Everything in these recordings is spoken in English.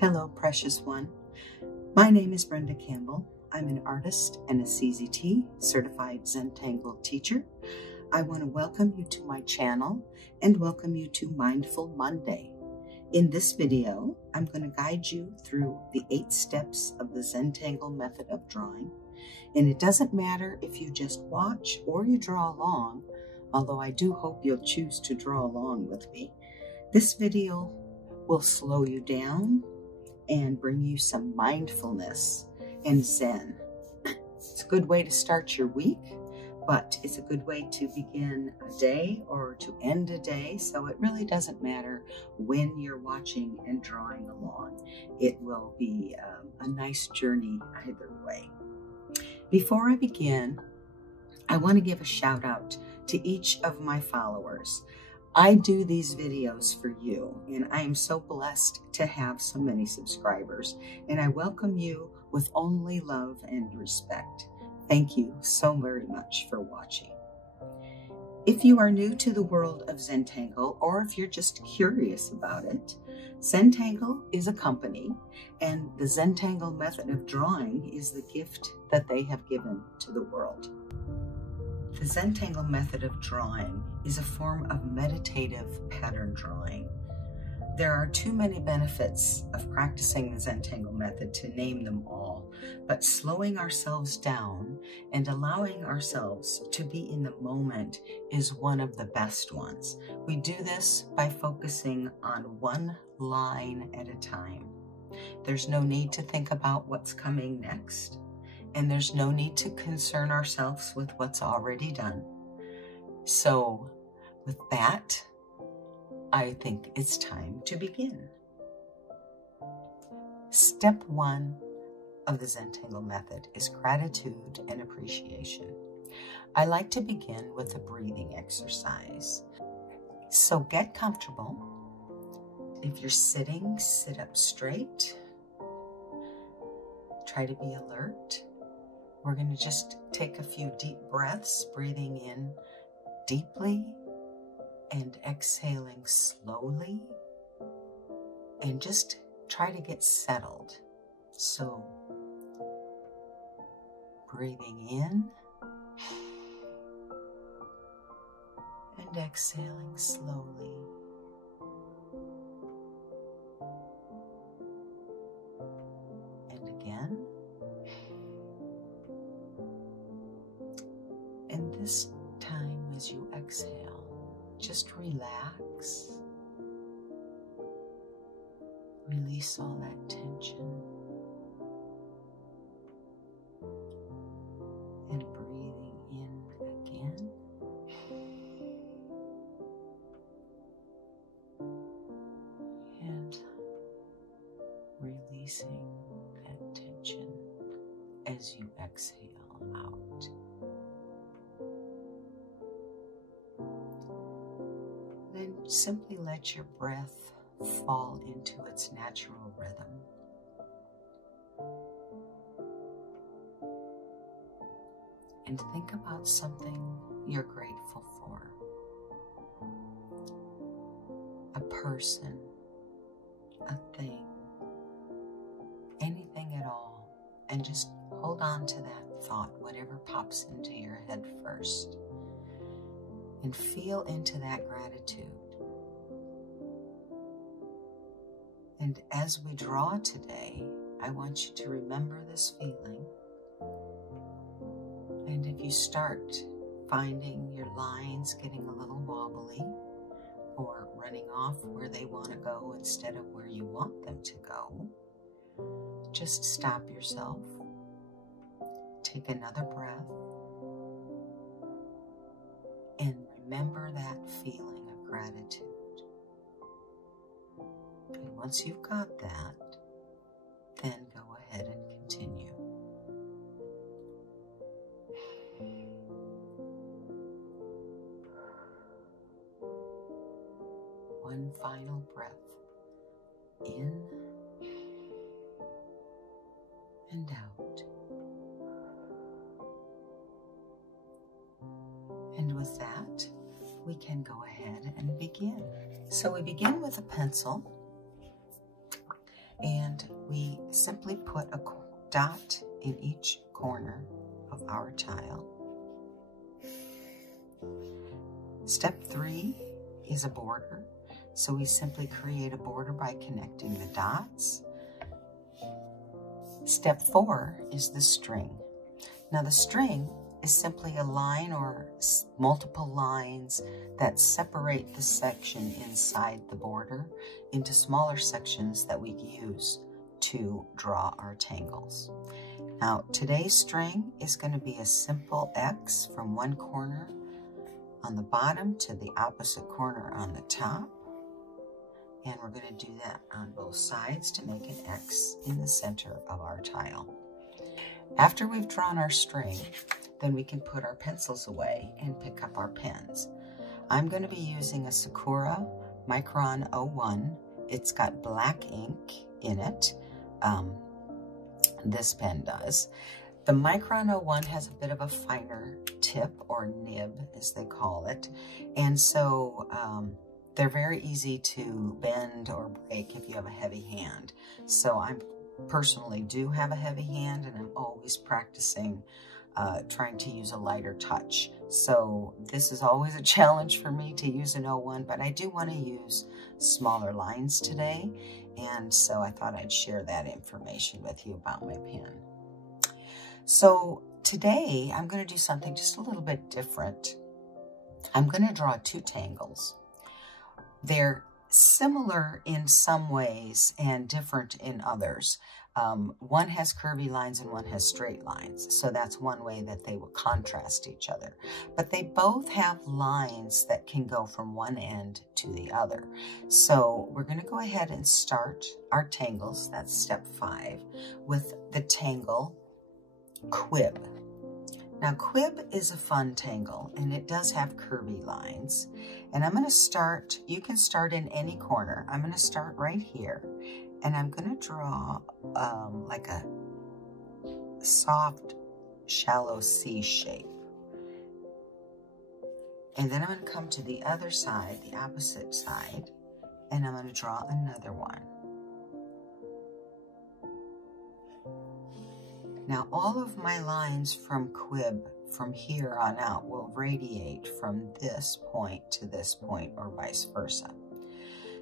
Hello, precious one. My name is Brenda Campbell. I'm an artist and a CZT, certified Zentangle teacher. I want to welcome you to my channel and welcome you to Mindful Monday. In this video, I'm going to guide you through the 8 steps of the Zentangle method of drawing. And it doesn't matter if you just watch or you draw along, although I do hope you'll choose to draw along with me. This video will slow you down and bring you some mindfulness and Zen. It's a good way to start your week, but it's a good way to begin a day or to end a day, so it really doesn't matter when you're watching and drawing along. It will be a nice journey either way. Before I begin, I want to give a shout out to each of my followers. I do these videos for you, and I am so blessed to have so many subscribers, and I welcome you with only love and respect. Thank you so very much for watching. If you are new to the world of Zentangle, or if you're just curious about it, Zentangle is a company, and the Zentangle method of drawing is the gift that they have given to the world. The Zentangle method of drawing is a form of meditative pattern drawing. There are too many benefits of practicing the Zentangle method to name them all, but slowing ourselves down and allowing ourselves to be in the moment is one of the best ones. We do this by focusing on one line at a time. There's no need to think about what's coming next. And there's no need to concern ourselves with what's already done. So with that, I think it's time to begin. Step 1 of the Zentangle method is gratitude and appreciation. I like to begin with a breathing exercise. So get comfortable. If you're sitting, sit up straight. Try to be alert. We're going to just take a few deep breaths, breathing in deeply and exhaling slowly, and just try to get settled. So, breathing in and exhaling slowly. And again. And this time, as you exhale, just relax. Release all that tension. And breathing in again. And releasing that tension as you exhale out. Then simply let your breath fall into its natural rhythm. And think about something you're grateful for. A person, a thing, anything at all. And just hold on to that thought, whatever pops into your head first. And feel into that gratitude. And as we draw today, I want you to remember this feeling. And if you start finding your lines getting a little wobbly or running off where they want to go instead of where you want them to go, just stop yourself. Take another breath. And remember that feeling of gratitude. And once you've got that, then go ahead and continue. One final breath in and out. And with that, we can go ahead and begin. So we begin with a pencil, and we simply put a dot in each corner of our tile. Step 3 is a border. So we simply create a border by connecting the dots. Step 4 is the string. Now the string is simply a line or multiple lines that separate the section inside the border into smaller sections that we use to draw our tangles. Now today's string is going to be a simple X from one corner on the bottom to the opposite corner on the top. And we're going to do that on both sides to make an X in the center of our tile. After we've drawn our string, then we can put our pencils away and pick up our pens. I'm going to be using a Sakura Micron 01. It's got black ink in it. This pen does. The Micron 01 has a bit of a finer tip or nib, as they call it. And so they're very easy to bend or break if you have a heavy hand. So I personally do have a heavy hand, and I'm always practicing trying to use a lighter touch. So this is always a challenge for me to use an 01, but I do want to use smaller lines today. And so I thought I'd share that information with you about my pen. So today I'm going to do something just a little bit different. I'm going to draw 2 tangles. They're similar in some ways and different in others. One has curvy lines and one has straight lines. So that's one way that they will contrast each other. But they both have lines that can go from one end to the other. So we're going to go ahead and start our tangles. That's step 5 with the tangle quib. Now quib is a fun tangle, and it does have curvy lines. And I'm going to start, you can start in any corner. I'm going to start right here, and I'm going to draw like a soft, shallow C shape. And then I'm going to come to the other side, the opposite side, and I'm going to draw another one. Now all of my lines from quib from here on out will radiate from this point to this point or vice versa.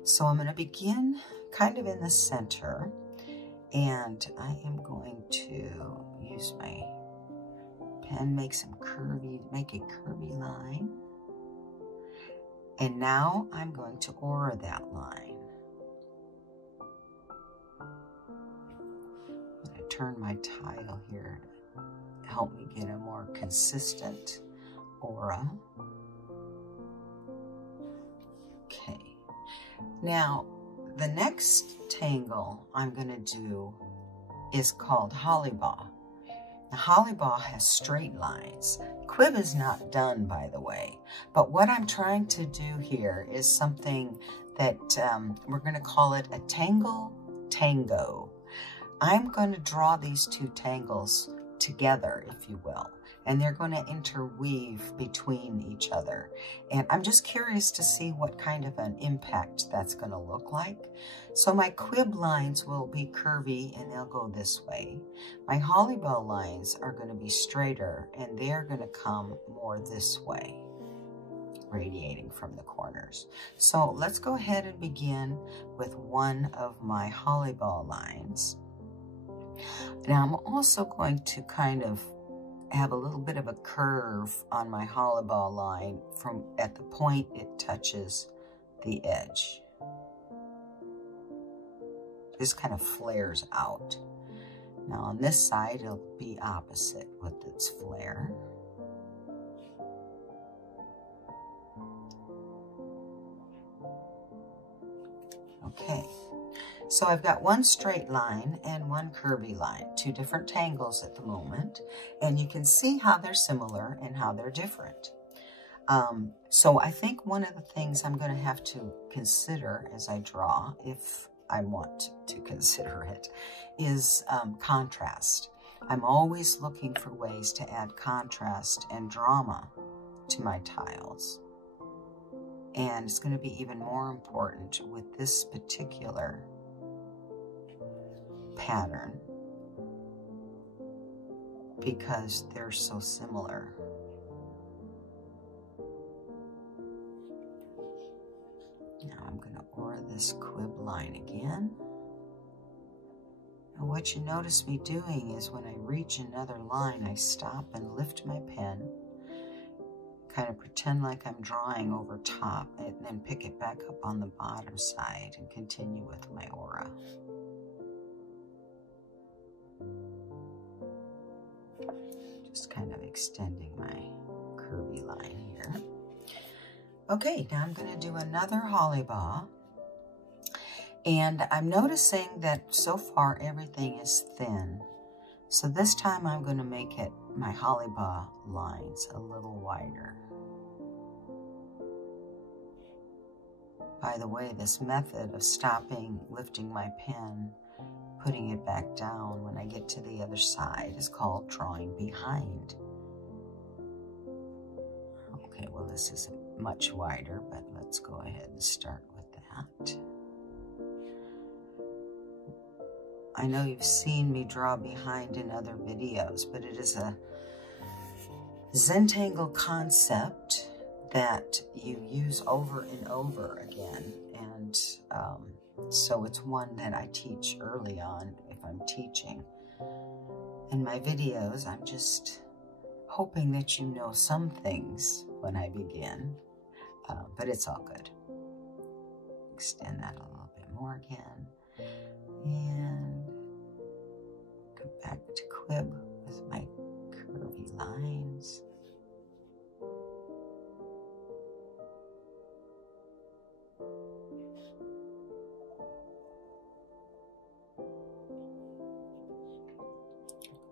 So I'm going to begin kind of in the center, and I am going to use my pen, make a curvy line. And now I'm going to aura that line. Turn my tile here to help me get a more consistent aura. Okay, now the next tangle I'm going to do is called hollybaw. The hollybaw has straight lines. Quib is not done, by the way, but what I'm trying to do here is something that we're going to call it a tangle tango. I'm going to draw these 2 tangles together, if you will, and they're going to interweave between each other. And I'm just curious to see what kind of an impact that's going to look like. So my quib lines will be curvy, and they'll go this way. My hollybaw lines are going to be straighter, and they're going to come more this way, radiating from the corners. So let's go ahead and begin with one of my hollybaw lines. Now I'm also going to kind of have a little bit of a curve on my hollybaw line from at the point it touches the edge. This kind of flares out. Now on this side it'll be opposite with its flare. Okay. So I've got one straight line and one curvy line, 2 different tangles at the moment, and you can see how they're similar and how they're different. So I think one of the things I'm going to have to consider as I draw, if I want to consider it, is contrast. I'm always looking for ways to add contrast and drama to my tiles. And it's going to be even more important with this particular pattern because they're so similar. Now I'm going to aura this quib line again. And what you notice me doing is when I reach another line, I stop and lift my pen, kind of pretend like I'm drawing over top, and then pick it back up on the bottom side and continue with my aura. Just kind of extending my curvy line here. Okay, now I'm going to do another holly bow. And I'm noticing that so far everything is thin. So this time I'm going to make it, my holly bow lines, a little wider. By the way, this method of stopping, lifting my pen, putting it back down when I get to the other side is called drawing behind. Okay, well this is much wider, but let's go ahead and start with that. I know you've seen me draw behind in other videos, but it is a Zentangle concept that you use over and over again. And so it's one that I teach early on if I'm teaching. In my videos, I'm just hoping that you know some things when I begin, but it's all good. Extend that a little bit more again. And come back to quib with my curvy lines.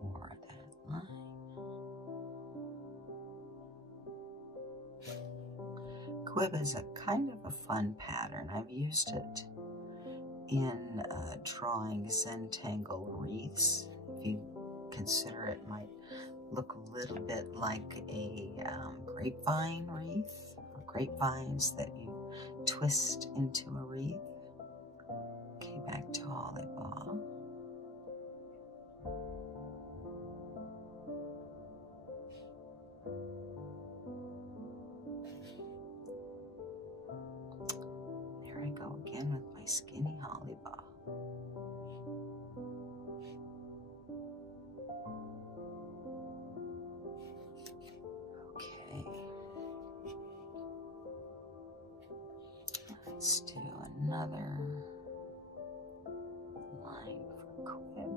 Or that line. Quib is a kind of a fun pattern. I've used it in drawing Zentangle wreaths. If you consider it might look a little bit like a grapevine wreath, or grapevines that you twist into a wreath. Okay, back to holly bow. There I go again with my skinny holly bow. Let's do another line for quib.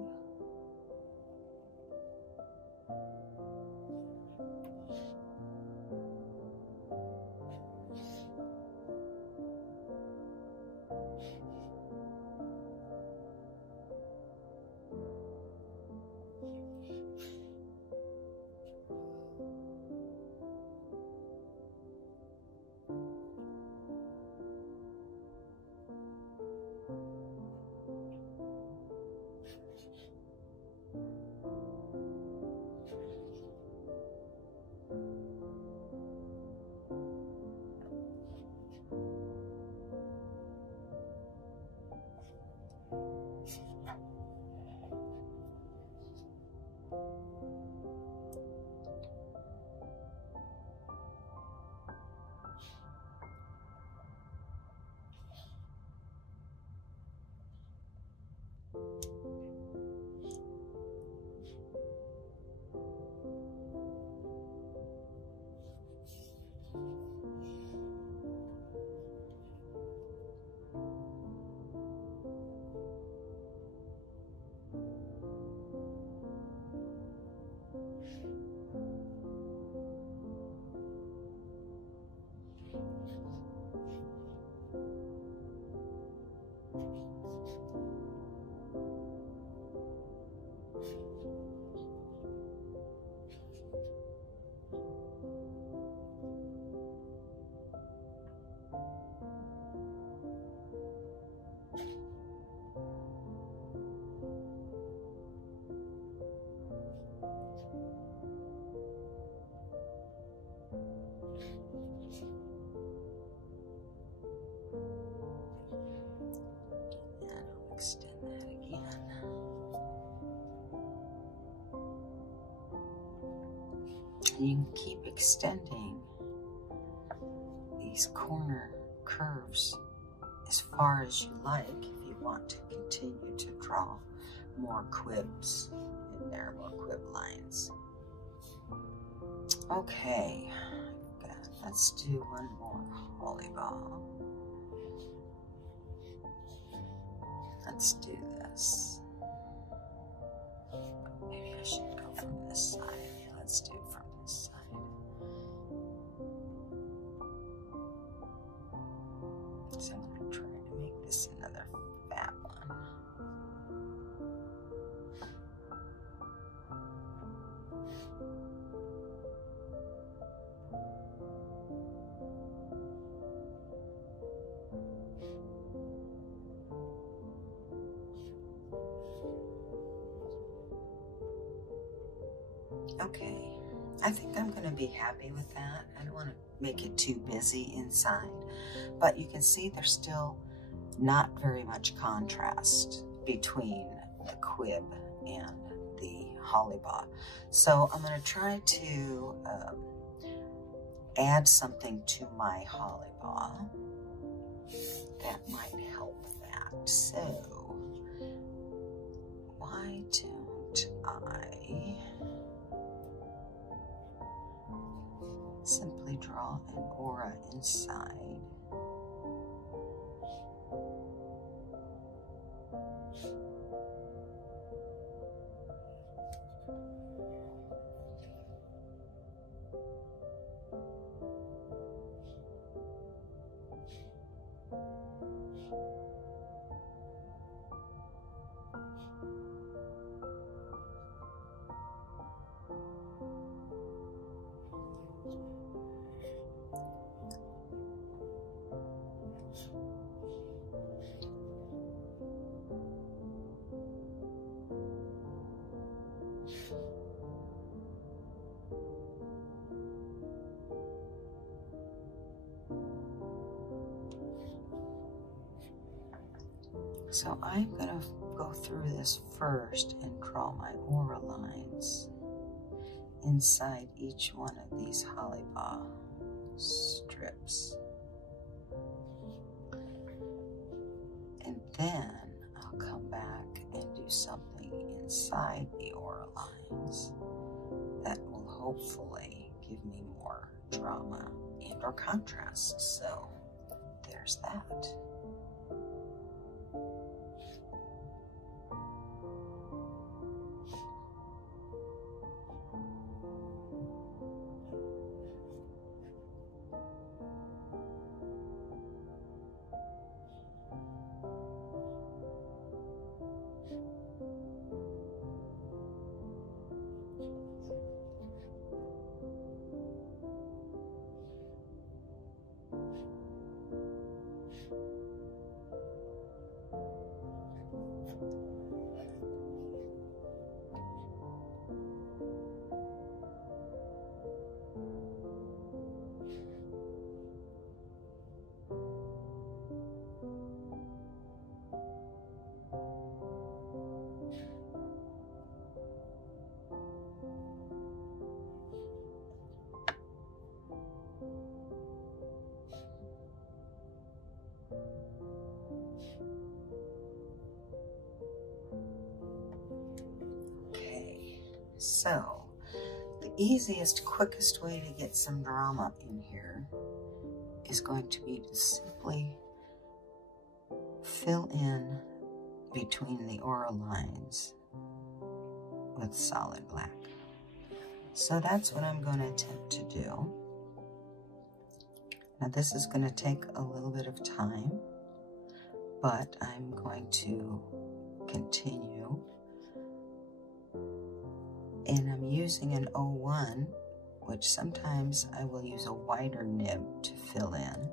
Extend that again. And you can keep extending these corner curves as far as you like if you want to continue to draw more quibs in there, more quib lines. Okay, good. Let's do one more holly ball. Let's do this. Maybe I should go from this side. Let's do it from this side. So I'm going to try to make this another fat one. Okay, I think I'm going to be happy with that. I don't want to make it too busy inside, but you can see there's still not very much contrast between the quib and the hollybaw. So I'm going to try to add something to my hollybaw that might help that. So why don't I simply draw an aura inside. So I'm going to go through this first and draw my aura lines inside each one of these hollybaw strips. And then I'll come back and do something inside the aura lines that will hopefully give me more drama and or contrast. So there's that. So, the easiest, quickest way to get some drama in here is going to be to simply fill in between the aura lines with solid black. So that's what I'm going to attempt to do. Now this is going to take a little bit of time, but I'm going to continue. And I'm using an 01, which sometimes I will use a wider nib to fill in.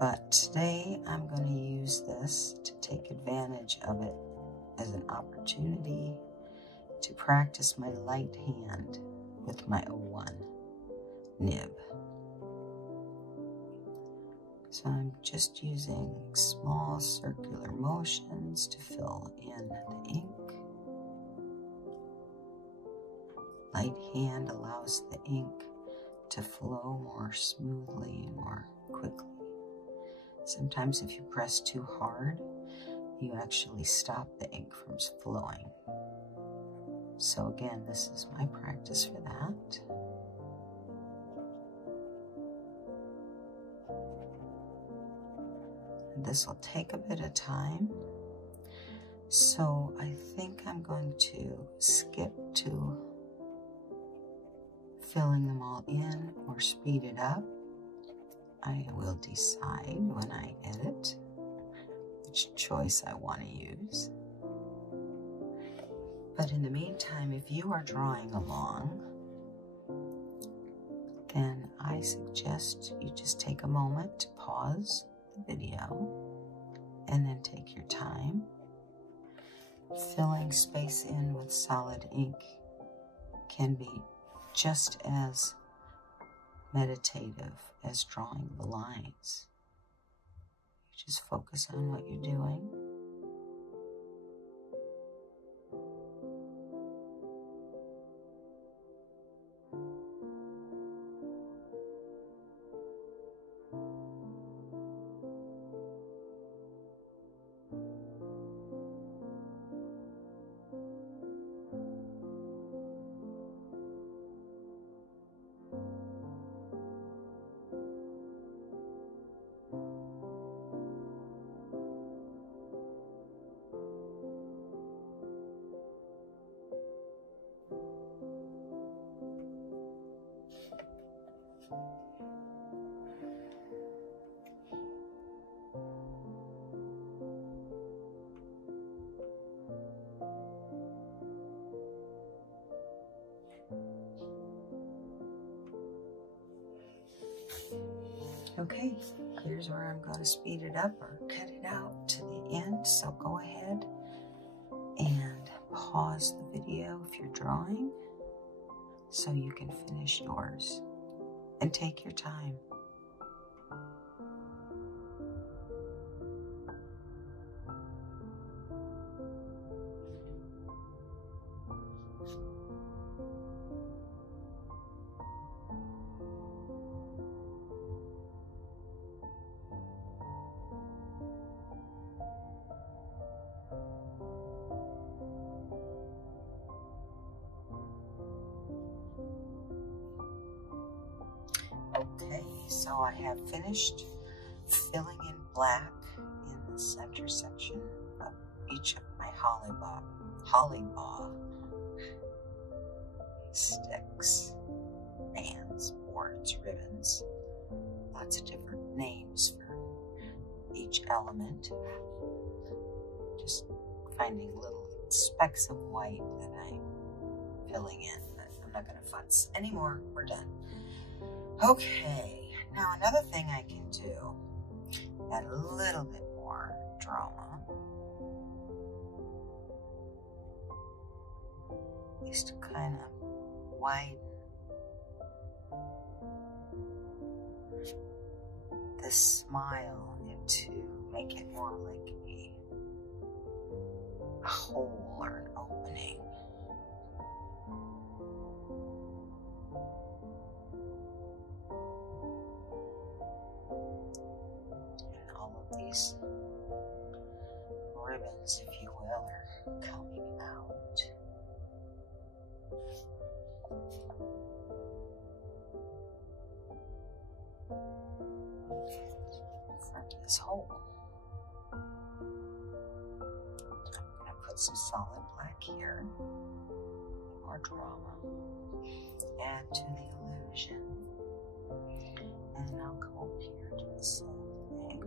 But today I'm going to use this to take advantage of it as an opportunity to practice my light hand with my 01 nib. So I'm just using small circular motions to fill in the ink. Light right hand allows the ink to flow more smoothly and more quickly. Sometimes if you press too hard, you actually stop the ink from flowing. So again, this is my practice for that. And this will take a bit of time. So I think I'm going to skip to filling them all in or speed it up. I will decide when I edit which choice I want to use. But in the meantime, if you are drawing along, then I suggest you just take a moment to pause the video and then take your time. Filling space in with solid ink can be just as meditative as drawing the lines. You just focus on what you're doing. Okay, here's where I'm going to speed it up or cut it out to the end. So go ahead and pause the video if you're drawing so you can finish yours. And take your time. Okay, so I have finished filling in black in the center section of each of my holly bob sticks, bands, boards, ribbons, lots of different names for each element. Just finding little specks of white that I'm filling in, but I'm not going to futz anymore. We're done. Okay, now another thing I can do, add a little bit more drama, is to kind of widen the smile into, make it more like a hole or an opening. These ribbons, if you will, are coming out. From this hole. I'm going to put some solid black here. More drama. Add to the illusion. And then I'll go over here to the same thing.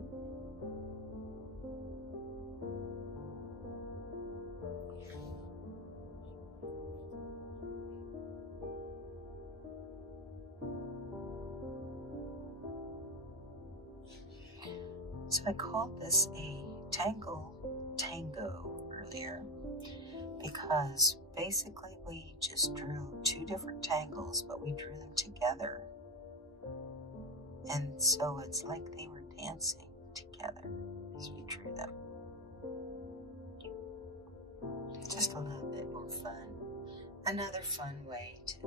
So I called this a tango earlier because basically we just drew two different tangles, but we drew them together. And so it's like they were dancing together as we drew them. Just a little bit more fun. another fun way to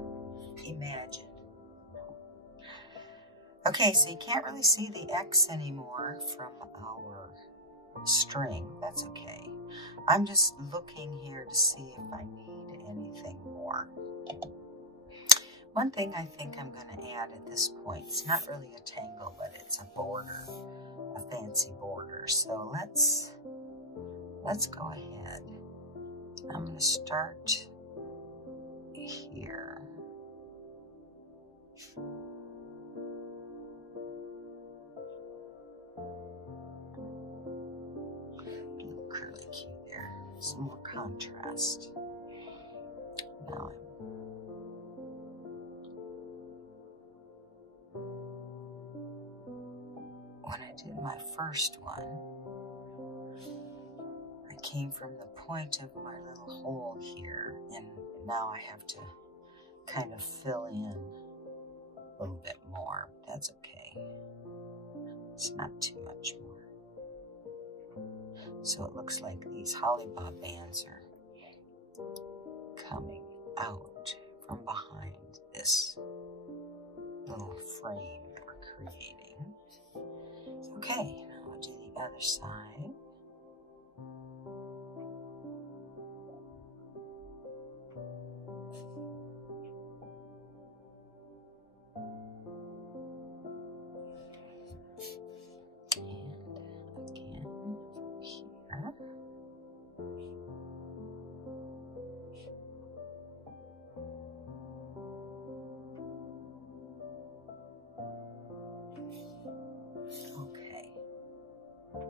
imagine. Okay, so you can't really see the X anymore from our string. That's okay. I'm just looking here to see if I need anything more. One thing I think I'm going to add at this point, it's not really a tangle, but it's a border, a fancy border. So let's go ahead. I'm going to start here. Little curly Q there, some more contrast. Now when I did my first one, I came from the point of my little hole here, and now I have to kind of fill in a little bit more. That's okay. It's not too much more. So it looks like these holly bob bands are coming out from behind this little frame that we're creating. Okay, now I'll do the other side.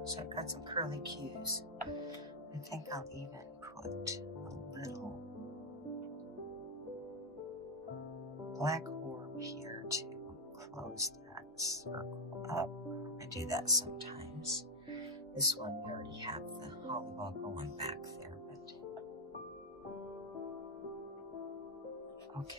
So I've got some curly Q's. I think I'll even put a little black orb here to close that circle up. I do that sometimes. This one we already have the holly ball going back there, but okay.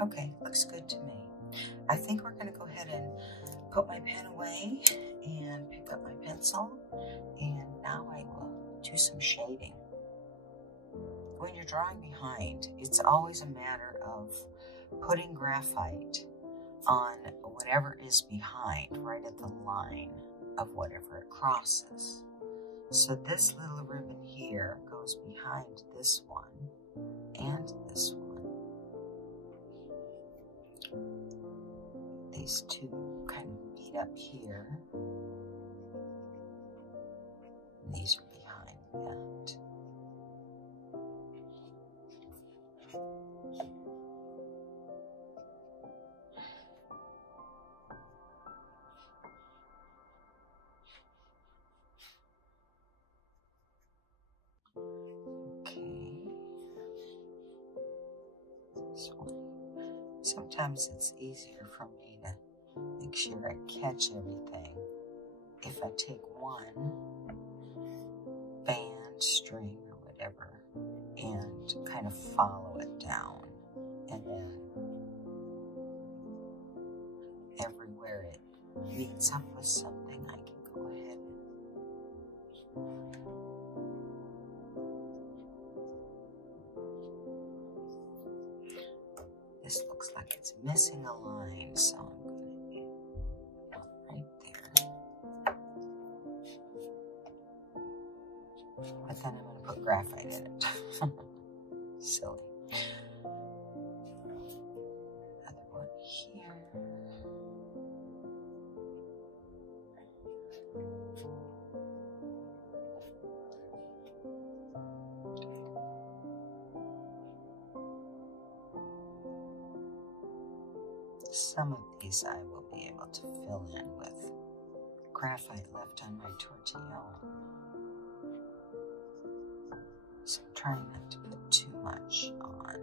Okay, looks good to me. I think we're going to go ahead and put my pen away and pick up my pencil, and now I will do some shading. When you're drawing behind, it's always a matter of putting graphite on whatever is behind, right at the line of whatever it crosses. So this little ribbon here goes behind this one and this one. These two kind of meet up here. And these are behind that. Okay. This one. Sometimes it's easier for me to make sure I catch everything if I take one band, string, or whatever and kind of follow it down, and then everywhere it meets up with something I can go ahead and this looks like it's missing a line, so I'm going to put one right there. But then I'm going to put graphite in it. Silly. Another one here. Some of these I will be able to fill in with graphite left on my tortillon. So I'm trying not to put too much on.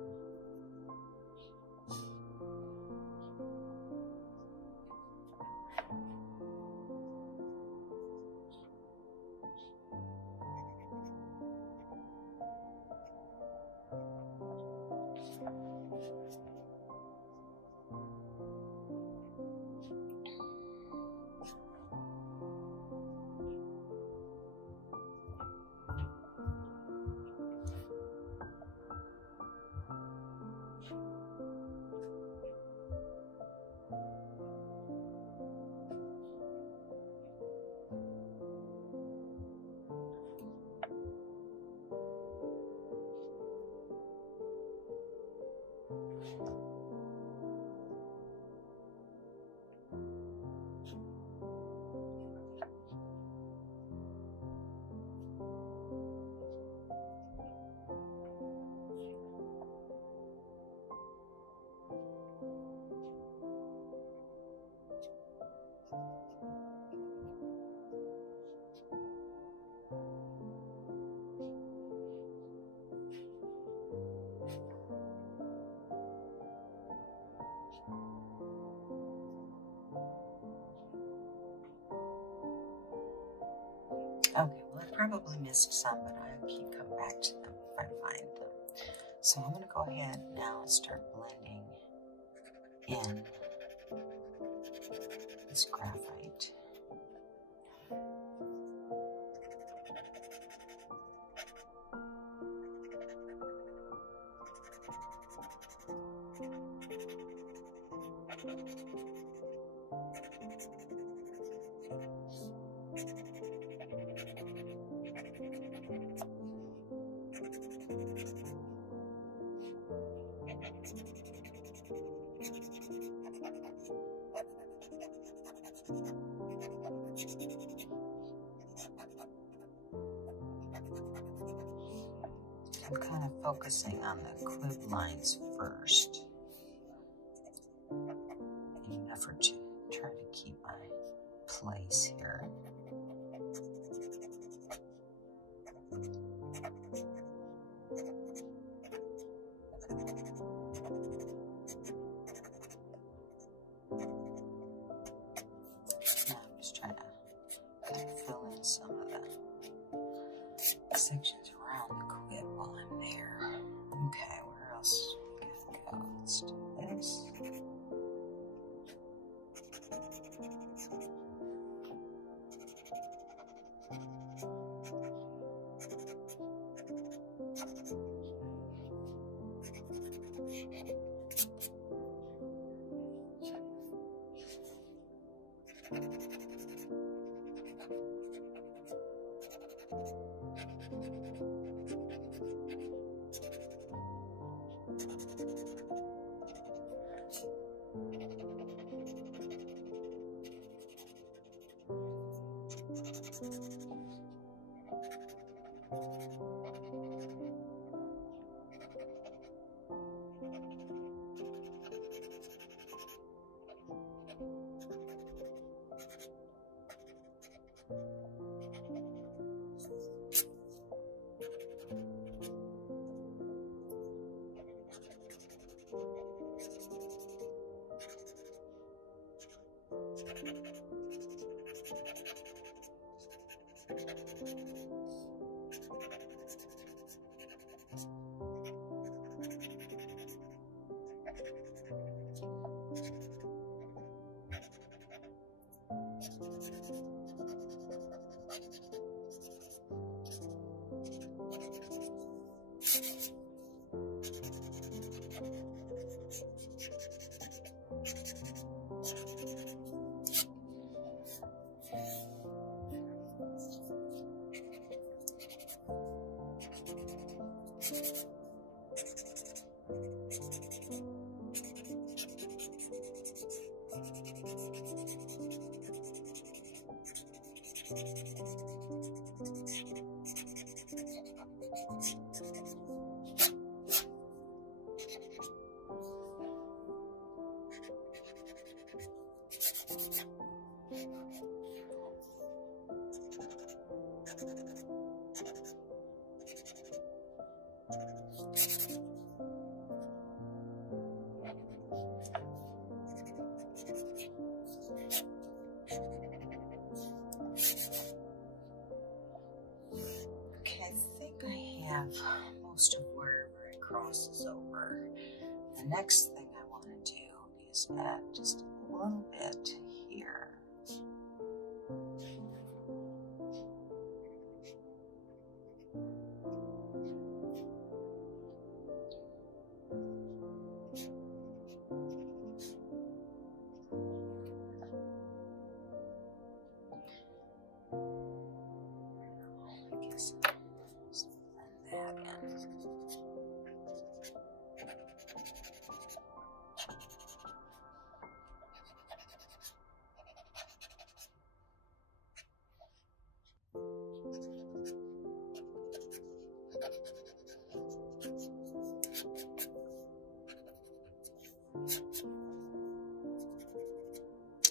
Okay, well, I probably missed some, but I'll keep coming back to them if I find them. So I'm going to go ahead now and start blending in this graphite. I'm kind of focusing on the quib lines first in an effort to try to keep my place here. Now I'm just trying to fill in some of the sections around the quib while I'm there. Okay, where else we can go? Let's do this. Most of wherever it crosses over. The next thing I want to do is add just a little bit here. I guess I'll just blend that in.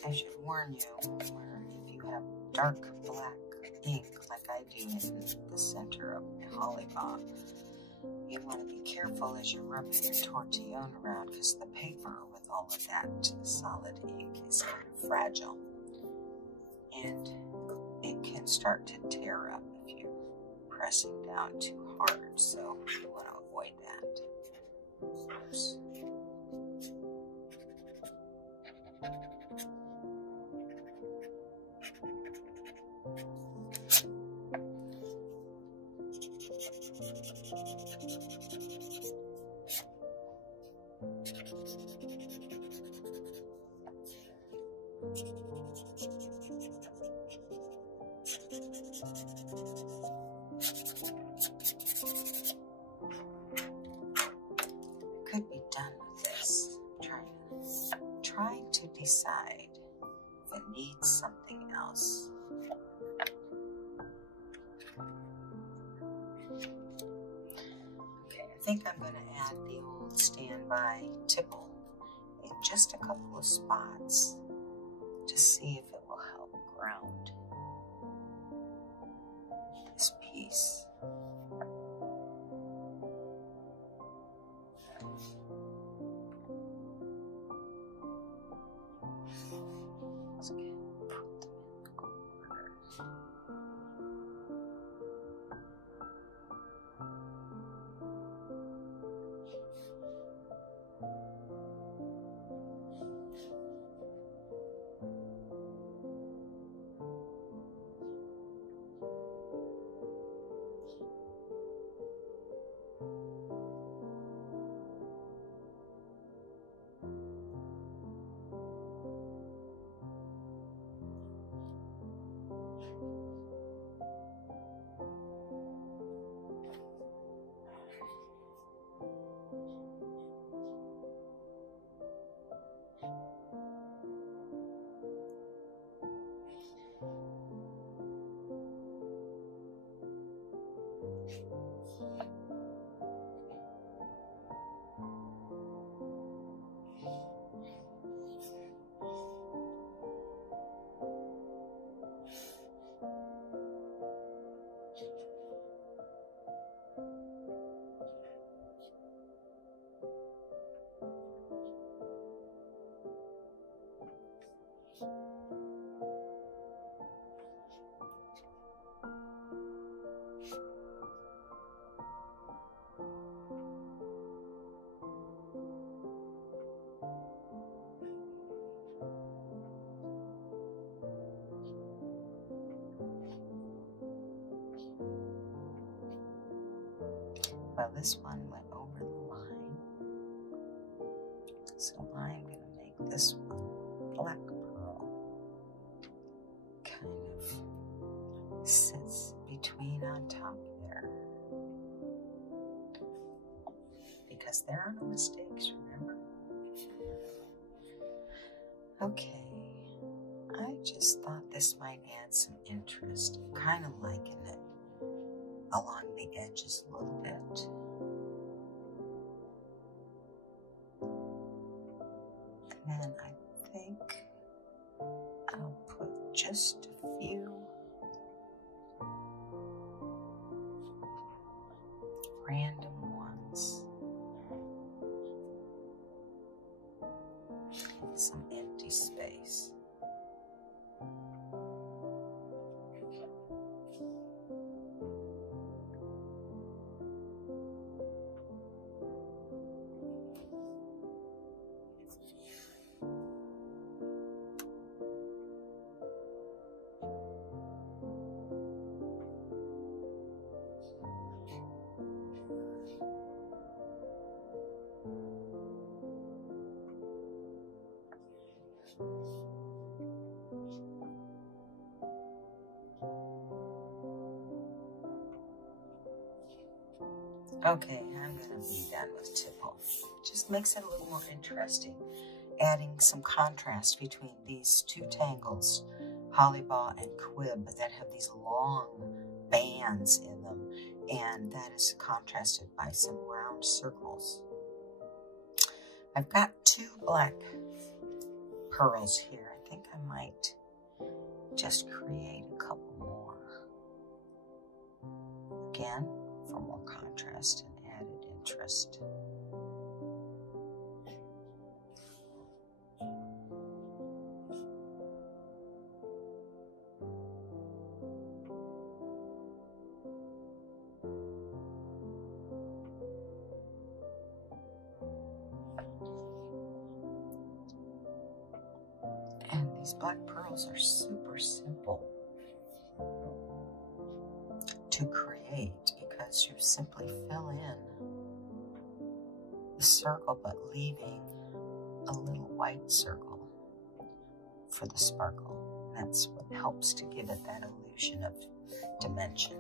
I should warn you, where if you have dark black ink like I do in the center of my holly bob, you want to be careful as you're rubbing your tortillon around, because the paper with all of that solid ink is kind of fragile. And it can start to tear up if you're pressing down too hard. So you want to avoid that. Oops. Could be done with this. Try to decide if it needs something else. Okay, I think I'm going to add the old standby tiple in just a couple of spots to see if it will help ground this piece. Well, this one went over the line, so I'm going to make this one black pearl. Kind of sits between on top there, because there are no mistakes, remember? Okay, I just thought this might add some interest. I'm kind of liking it along the edges a little bit. And then I think I'll put just a few random ones in some empty space. Okay, I'm going to be done with tiple. Just makes it a little more interesting, adding some contrast between these two tangles, hollybaw and quib, that have these long bands in them, and that is contrasted by some round circles. I've got two black pearls here. I think I might just create a couple more. Again, for more contrast and added interest. these black pearls are super simple to create because you simply fill in the circle but leaving a little white circle for the sparkle. That's what helps to give it that illusion of dimension.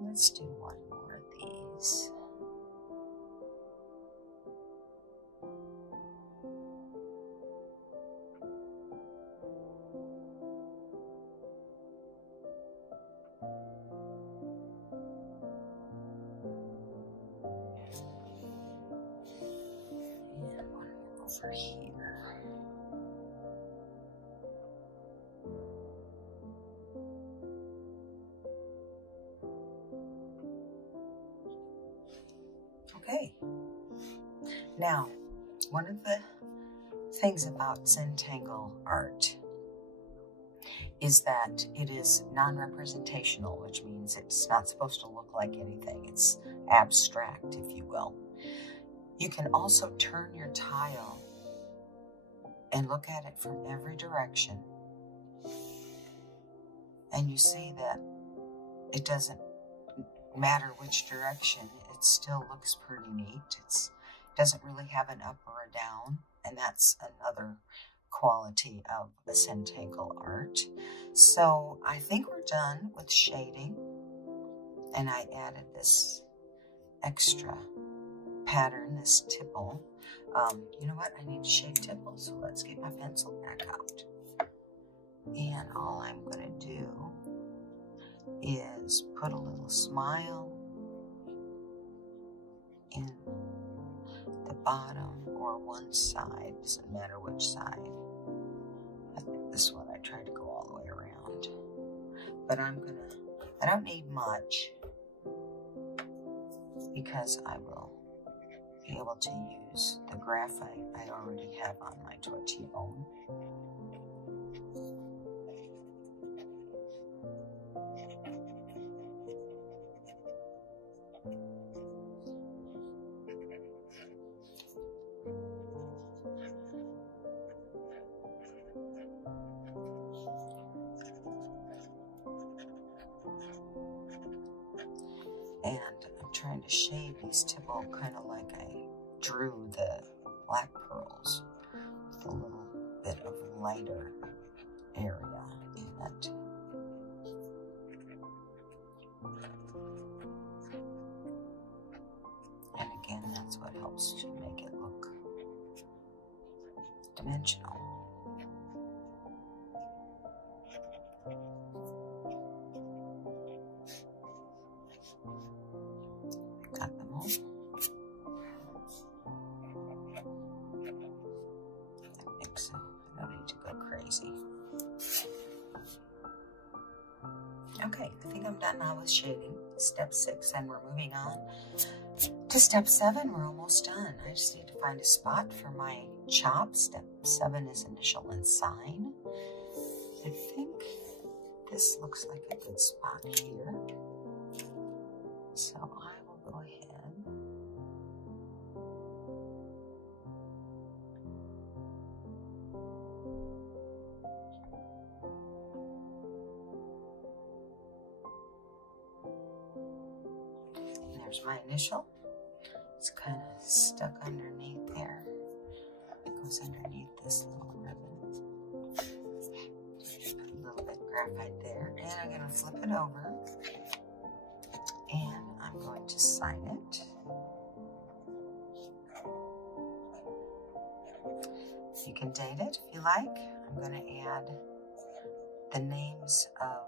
Let's do one more of these. And one more over here. Okay, now one of the things about Zentangle art is that it is non-representational, which means it's not supposed to look like anything. It's abstract, if you will. You can also turn your tile and look at it from every direction, and you see that it doesn't matter which direction, it still looks pretty neat. It doesn't really have an up or a down, and that's another quality of the Zentangle art. So I think we're done with shading, and I added this extra pattern, this tiple. You know what? I need to shade tiple, so let's get my pencil back out. And all I'm going to do is put a little smile in the bottom or one side, doesn't matter which side. I think this one I tried to go all the way around. But I don't need much because I will be able to use the graphite I already have on my tortillon. And I'm trying to shade these tiple kind of like I drew the black pearls with a little bit of lighter area in it. And again, that's what helps to make it look dimensional. Got them all. I think so. I don't need to go crazy. Okay, I think I'm done now with shading. Step 6, and we're moving on to step 7. We're almost done. I just need to find a spot for my chop. Step 7 is initial and sign. I think this looks like a good spot here. So I will go ahead. And there's my initial. It's kind of stuck underneath there. It goes underneath this little ribbon. Put a little bit of graphite there. And I'm going to flip it over. And I'm going to sign it. You can date it if you like. I'm going to add the names of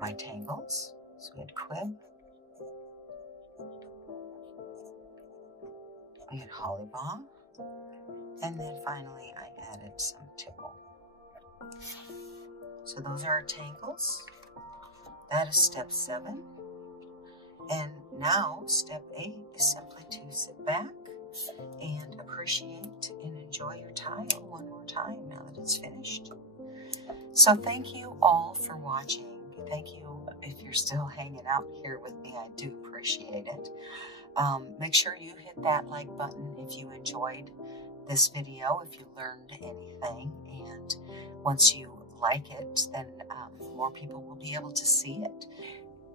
my tangles. So we had quib, we had hollybaw, and then finally I added some tiple. So those are our tangles. That is step 7. And now step 8 is simply to sit back and appreciate and enjoy your tile one more time now that it's finished. So thank you all for watching. Thank you if you're still hanging out here with me. I do appreciate it. Make sure you hit that like button if you enjoyed this video if you learned anything, and once you like it, then more people will be able to see it.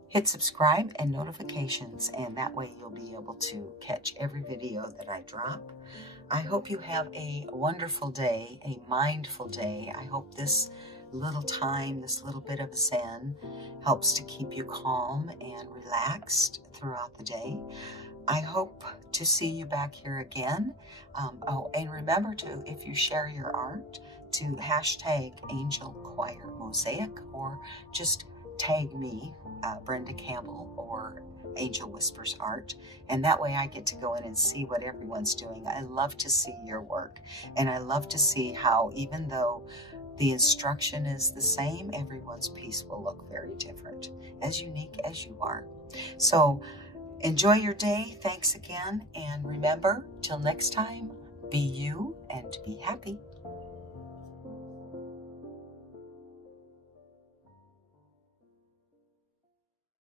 Hit subscribe and notifications, and that way you'll be able to catch every video that I drop. I hope you have a wonderful day, a mindful day. I hope this little time, this little bit of Zen helps to keep you calm and relaxed throughout the day. I hope to see you back here again. Oh, and remember to, if you share your art, to hashtag Angel Choir Mosaic, or just tag me, Brenda Campbell, or Angel Whispers Art, and that way I get to go in and see what everyone's doing. I love to see your work, and I love to see how, even though the instruction is the same, everyone's piece will look very different, as unique as you are. So enjoy your day. Thanks again, and remember, till next time, be you and be happy.